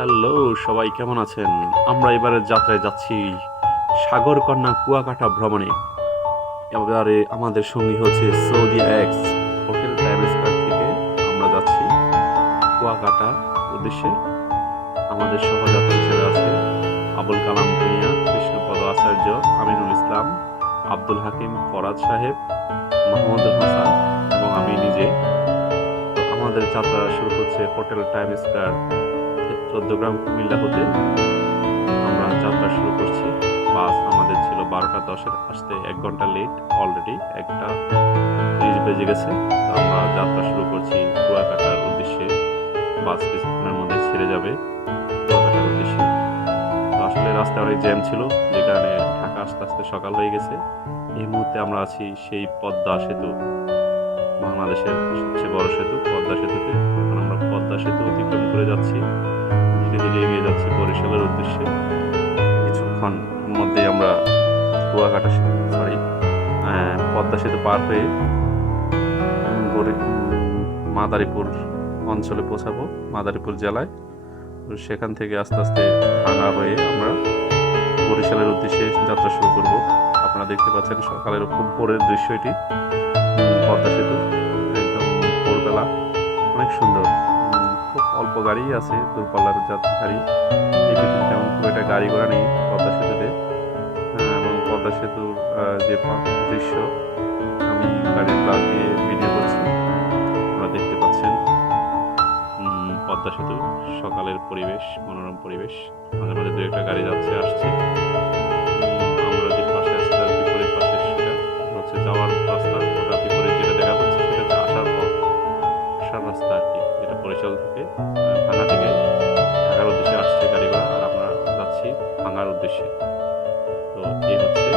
Hello, সবাই কেমন আছেন? আমরা এবারে যাত্রায় যাচ্ছি সাগরকন্যা কুয়াকাটা ভ্রমণে। এবারে আমাদের সঙ্গী হচ্ছে Saudi x hotel time square থেকে আমরা যাচ্ছি কুয়াকাটা উদ্দেশ্যে। আমাদের সহযাত্রী হিসেবে আছে আবুল কালাম ভূঁইয়া, কৃষ্ণপদ আচার্য, আমিনুল ইসলাম, আব্দুল হাকিম ফরাদ সাহেব, মাহমুদুল হাসান এবং আমি নিজে। তো আমাদের যাত্রা শুরু হচ্ছে হোটেল টাইম স্কয়ার ১৪ কুমিল্লা হতে। আমরা যাত্রা শুরু করছি। বাস আমাদের ছিল ১২টা ১০-এর, আসতে ১ ঘন্টা লেট। অলরেডি ১টা ৩০ বেজে গেছে। তো আমরা যাত্রা শুরু করছি কুয়াকাটার উদ্দেশ্যে। বাস কিছুক্ষণের মধ্যে ছেড়ে যাবে কুয়াকাটার উদ্দেশ্যে। তো আসলে রাস্তায় অনেক জ্যাম ছিল, যে কারণে ঢাকা আসতে আসতে সকাল হয়ে গেছে। এই মুহূর্তে আমরা আছি সেই পদ্মা সেতু, বাংলাদেশের সবচেয়ে বড় সেতু পদ্মা সেতুতে। এখন আমরা পদ্মা সেতু অতিক্রম করে যাচ্ছি, ধীরে ধীরে এগিয়ে যাচ্ছি বরিশালের উদ্দেশ্যে। কিছুক্ষণ মধ্যেই আমরা কুয়াকাটা পদ্মা সেতু পার হয়ে মাদারীপুর অঞ্চলে পৌঁছাবো, মাদারীপুর জেলায়। তো সেখান থেকে আস্তে আস্তে ভাঙা হয়ে আমরা বরিশালের উদ্দেশ্যে যাত্রা শুরু করব। আপনারা দেখতে পাচ্ছেন সকালের খুব ভোরের দৃশ্য এটি। পদ্মা সেতু একদম ভোরবেলা, অনেক সুন্দর। খুব অল্প গাড়ি আছে, দূরপাল্লার গাড়ি। এই পৃথিবীতে তেমন খুব একটা গাড়ি ঘোড়া নেই পদ্মা সেতুতে। এবং পদ্মা সেতুর যে দৃশ্য, আমি গাড়ির গ্লাস দিয়ে ভিডিও করছি, আপনারা দেখতে পাচ্ছেন। পদ্মা সেতু সকালের পরিবেশ, মনোরম পরিবেশ। মাঝে মাঝে দু একটা গাড়ি যাচ্ছে আসছে। আমরা যে পাশে আছি তার বিপরীত পাশে, সেটা হচ্ছে যাওয়ার রাস্তা। ওটা বিপরীত যেটা দেখা যাচ্ছে সেটা হচ্ছে আসার পথ, আসার রাস্তা আর কি, যেটা বরিশাল থেকে ভাঙা থেকে ঢাকার উদ্দেশ্যে আসছে গাড়ি ঘোড়া, আর আমরা যাচ্ছি ভাঙার উদ্দেশ্যে। তো এই হচ্ছে